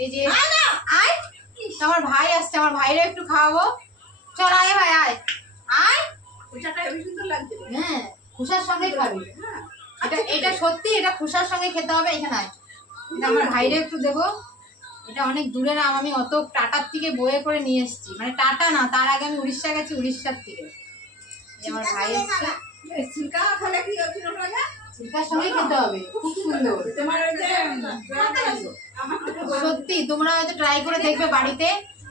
এই যে আয়, আমার ভাই আসছে, আমার ভাইরে একটু খাওয়াবো। চল আয় ভাই আয় আয়। খোসাটা হেবি সুন্দর লাগছে। হ্যাঁ খোসার সঙ্গে খাবি। এটা এটা সত্যি, এটা খোসার সঙ্গে খেতে হবে। এখানে আয়, এটা আমার ভাইরে একটু দেবো। এটা অনেক দূরের আম, আমি অত টাটার থেকে বয়ে করে নিয়ে এসেছি, মানে টাটা না, তার আগে আমি উড়িষ্যা গেছি, উড়িষ্যার থেকে। আমার ভাই এসছে, সিল্কা খালে কি হচ্ছিল না? সিল্কার সঙ্গে খেতে হবে, খুব সুন্দর। তোমার ওই যে সত্যি তোমরা হয়তো ট্রাই করে দেখবে বাড়িতে,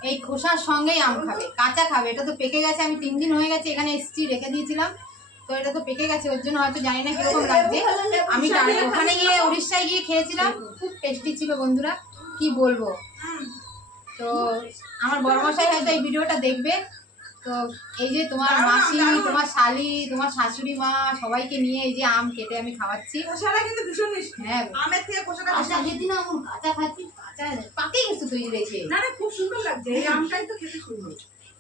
এই খোসার সঙ্গেই আম খাবে, কাঁচা খাবে। এটা তো পেকে গেছে, আমি 3 দিন হয়ে গেছে এখানে এসেছি, রেখে দিয়েছিলাম, তো এটা তো পেকে গেছে, ওর জন্য হয়তো জানি না কিরকম লাগছে। আমি ওখানে গিয়ে উড়িষ্যায় গিয়ে খেয়েছিলাম, খুব টেস্টি ছিল বন্ধুরা, কি বলবো। তো আমার বড়মশাই হয়তো এই ভিডিওটা দেখবে, তো এই যে তোমার মাসি, তোমার শালি, তোমার শাশুড়ি মা, সবাইকে নিয়ে এই যে আম কেটে আমি খাওয়াচ্ছি। খোসাটা কিন্তু ভীষণ মিষ্টি। হ্যাঁ আমের থেকে খোসাটা আচ্ছা যেদিন আমার কাঁচা খাচ্ছি, কাঁচা পাকে গেছে তুই রেখে। না না খুব সুন্দর লাগছে, এই আমটাই তো খেতে সুন্দর।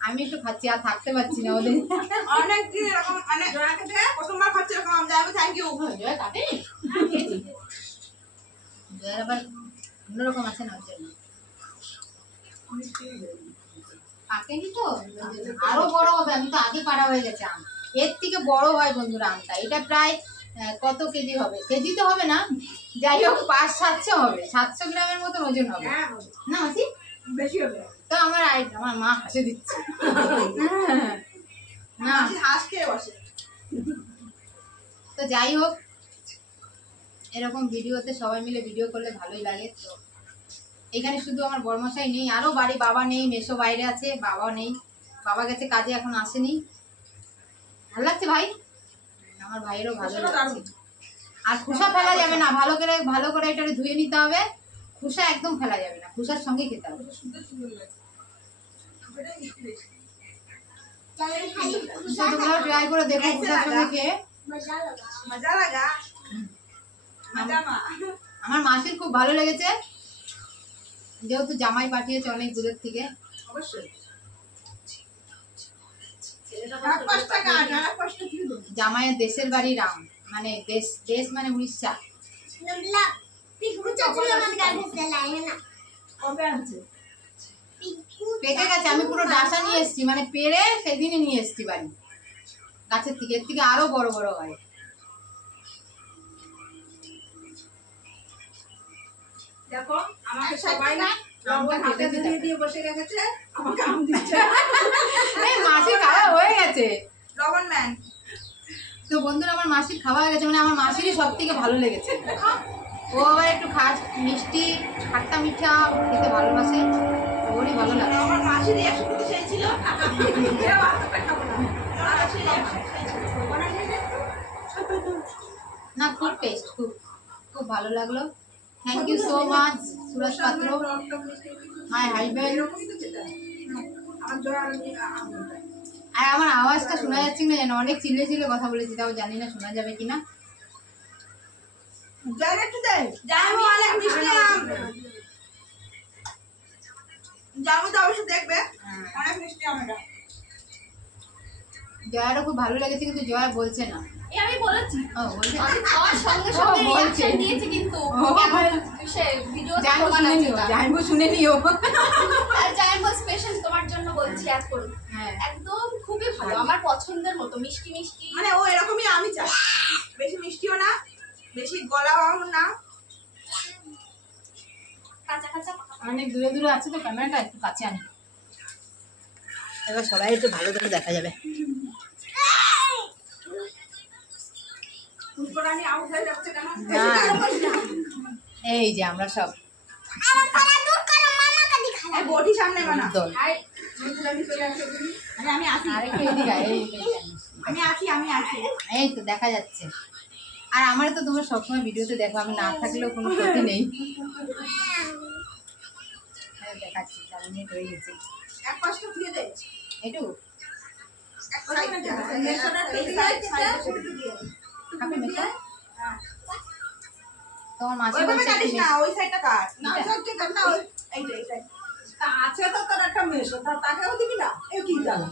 আমি একটু খাচ্ছি, আর থাকতে পারছি না ওদের। অনেক দিন এরকম, মানে জয়াকে দিয়ে প্রথমবার খাচ্ছি এরকম আম। যাবে, থ্যাংক ইউ। জয়া কাটে জয়ার আবার অন্যরকম আছে না, ওর জন্য পাকেনি তো, আরো বড় হবে। আমি তো আগে পাড়া হয়ে গেছে আম, এর থেকে বড় হয় বন্ধুরা আমটা। এটা প্রায় কত কেজি হবে, কেজি তো হবে না, যাই হোক 500-700 হবে, 700 গ্রামের মতন ওজন হবে না মাসি, বেশি হবে। তো আমার আমার মা হাসে দিচ্ছে না, হাঁস খেয়ে বসে। তো যাই হোক এরকম ভিডিওতে সবাই মিলে ভিডিও করলে ভালোই লাগে। তো এখানে শুধু আমার বড়মশাই নেই, আরো বাড়ি বাবা নেই, মেসো বাইরে আছে, বাবা নেই, বাবা গেছে কাজে, এখন আসেনি। ভালো লাগছে ভাই, আমার ভাইয়েরও ভালো লাগছে। আর খোসা ফেলা যাবে না, ভালো করে এটা ধুয়ে নিতে হবে, খোসা একদম ফেলা যাবে না, খোসার সঙ্গে খেতে হবে। তোমরাও ট্রাই করে দেখো খোসার সঙ্গে খেয়ে, মজা লাগা। আমার মাসির খুব ভালো লেগেছে, যেহেতু জামাই পাঠিয়েছে অনেক দূরের থেকে। অবশ্যই জামাইয়ের দেশের বাড়ির আম, মানে দেশ মানে উড়িষ্যা। পেকে গেছে, আমি পুরো ডাসা নিয়ে এসেছি, মানে পেরে সেদিনই নিয়ে এসেছি বাড়ি গাছের থেকে, এর থেকে আরো বড় বড় হয়। দেখো আমাকে সবাই না হাতে ধরিয়ে দিয়ে বসে রেখেছে, আমাকে আম দিচ্ছে। মাসির খাওয়া হয়ে গেছে লবণ ম্যান। তো বন্ধুরা আমার মাসির খাওয়া হয়ে গেছে, মানে আমার মাসিরই সব থেকে ভালো লেগেছে। ও আবার একটু মিষ্টি খাট্টা মিঠা খেতে ভালোবাসে, ওরই ভালো লাগে। আমার মাসির একশো কিন্তু সেই ছিল না, খুব টেস্ট, খুব খুব ভালো লাগলো। Thank you so much Suraj Patra, my husband. আর আমার আওয়াজটা শোনা যাচ্ছে না জানো, অনেক চিল্লে চিল্লে কথা বলেছি, তাও জানি না শোনা যাবে কিনা। জয়ারও খুব ভালো লেগেছে, কিন্তু জয়া বলছে না। আমি বলেছি, ও বলছে, আমি খাওয়ার সঙ্গে সঙ্গে রিঅ্যাকশন দিয়েছি, কিন্তু জানবো শুনে নিও। আর জানবো স্পেশাল তোমার জন্য বলছি, এক করুন একদম খুবই ভালো, আমার পছন্দের মতো মিষ্টি মিষ্টি, মানে ও এরকমই আমি চাই, বেশি মিষ্টিও না, বেশি গলাও না, কাঁচা কাঁচা। অনেক দূরে দূরে আছে তো, ক্যামেরাটা একটু কাছে আনি, এবার সবাই একটু ভালো করে দেখা যাবে। এই যে আমরা সব বটি সামনে বানা। এই তো দেখা যাচ্ছে। আর আমার তো তোমরা সবসময় ভিডিওতে দেখো, আমি না থাকলেও কোনো ক্ষতি নেই। দেখাচ্ছি 4 মিনিট হয়ে গেছে। একটু তোমার মাসি বলছে ওই সাইডটা কাট না, আছে তো তোর একটা মেশো, তাকেও দিবি না, এ কি জানা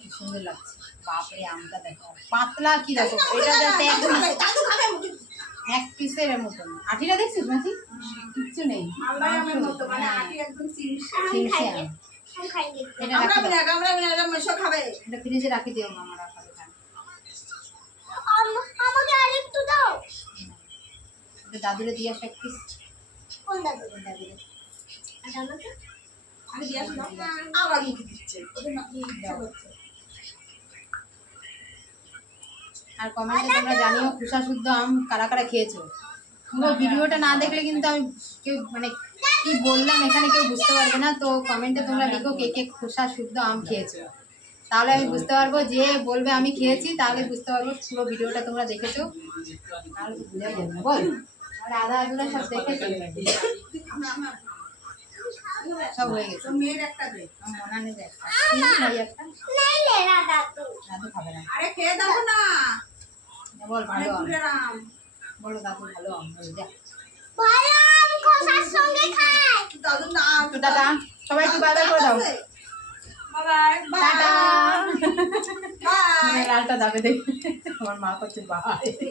কি সুন্দর লাগছে। বাপরে আমটা দেখো, পাতলা কি দেখো, এটা যাতে একদম এক পিসের মতন। আঠিটা দেখছিস মাছি? কিচ্ছু নেই। মালদায় আমের মতো, মানে আটি একদম সিমসে। সিমসে আম। এটা রাখি দাও। আমরা মেশো খাবে। এটা ফ্রিজে রাখি দিও মামা, রাখা দেবে। আমাকে আরেকটু দাও। এটা দাদুরে দিয়ে আসো এক পিস। কোন দাদু? দাদুরে। আর আমাকে আমি দিয়ে আসলাম। আবার মুখে দিচ্ছে। ওদের না কি ইচ্ছা করছে। আর কমেন্টে তোমরা জানিও খোসা শুদ্ধ আম কারা কারা খেয়েছো। পুরো ভিডিওটা না দেখলে কিন্তু আমি কেউ মানে কি বললাম এখানে কেউ বুঝতে পারবে না। তো কমেন্টে তোমরা লিখো কে কে খোসা শুদ্ধ আম খেয়েছো, তাহলে আমি বুঝতে পারবো। যে বলবে আমি খেয়েছি তাহলে বুঝতে পারবো পুরো ভিডিওটা তোমরা দেখেছো, তাহলে তো বুঝে যাবে না। বল আর আধা আধুরা সব দেখেছো, সব হয়ে গেছে। তো মেয়ের একটা দে। আমার মনে নেই যে একটা একটা নাই রে দাদু। দাদু খাবে না। আরে খেয়ে দেখো না। বল ভালো আম, ফুলের আম। বলো দাদু ভালো আম। বল যা ভালো আম খোসার সঙ্গে খায়। দাদু না। তো টাটা, সবাই একটু বাই বাই করে দাও। Bye bye. টাটা। বাই। লালটা দাবে দেখ, আমার মা করছে বাই।